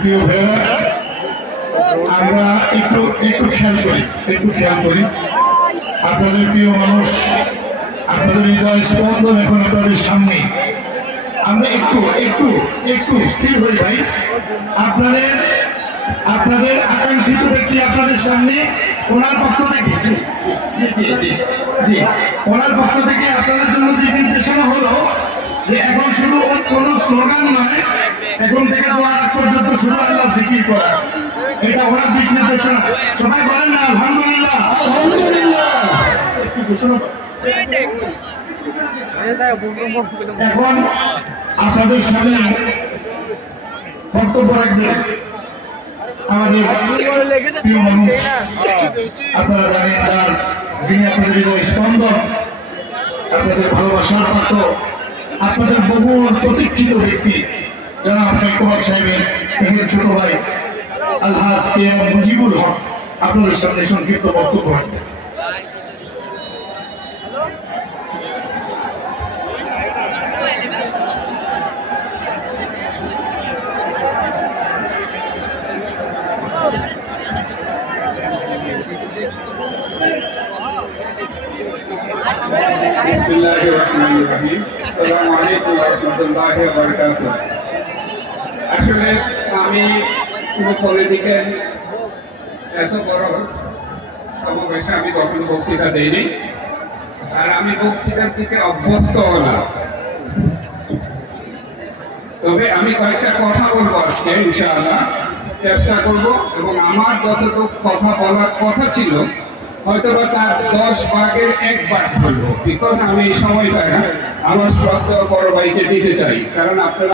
প্রিয় ভাইরা, আমরা একটু খেয়াল করি আপনাদের প্রিয় মানুষ, আপনাদের হৃদয় স্পন্দন এখন আপনাদের সামনে। আমরা একটু স্থির হই ভাই। আপনাদের আকাঙ্ক্ষিত ব্যক্তি আপনাদের সামনে, ওনার পক্ষ থেকে ওনার পক্ষ থেকে আপনাদের জন্য দিক নির্দেশনা হলো যে এখন শুধু কোনো স্লোগান নয়, এখন থেকে দোয়া রাত পর্যন্ত শুধু আল্লাহ জিকির করা, এটা ওনার দিক নির্দেশনা। সবাই বলেন না আলহামদুলিল্লাহ। এখন আপনাদের সামনে বক্তব্য রাখবেন আমাদের প্রিয় মানুষ, আপনারা জানেন যিনি আপনাদের হৃদয় স্পন্দন, আপনাদের ভালোবাসার পাত্র, আপনাদের বহু প্রতীক্ষিত ব্যক্তি জনাব কায়কোবাদ সাহেবের স্নেহের ছোট ভাই আলহাজ কে.এম. মুজিবুল হক আপনাদের সামনে সংক্ষিপ্ত বক্তব্য রাখবেন। বিসমিল্লাহিররহমানিররহিম। আসসালামু আলাইকুম ওয়া রাহমাতুল্লাহি ওয়া বারাকাতুহু। আসলে আমি কোনো পলিটিক্যাল এত বড় সমাবেশে আমি কখনো বক্তৃতা দেইনি, আর আমি বক্তৃতার দিকে অভ্যস্ত না। তবে আমি কয়েকটা কথা বলবো আজকে ইনশাআল্লাহ, চেষ্টা করব, এবং আমার যতটুকু কথা বলার কথা ছিল হয়তোবা তার 10 ভাগের 1 ভাগ বলবো, বিকজ আমি এই সময়টা আমার শ্রদ্ধেয় বড় ভাইকে দিতে চাই, কারণ আপনারা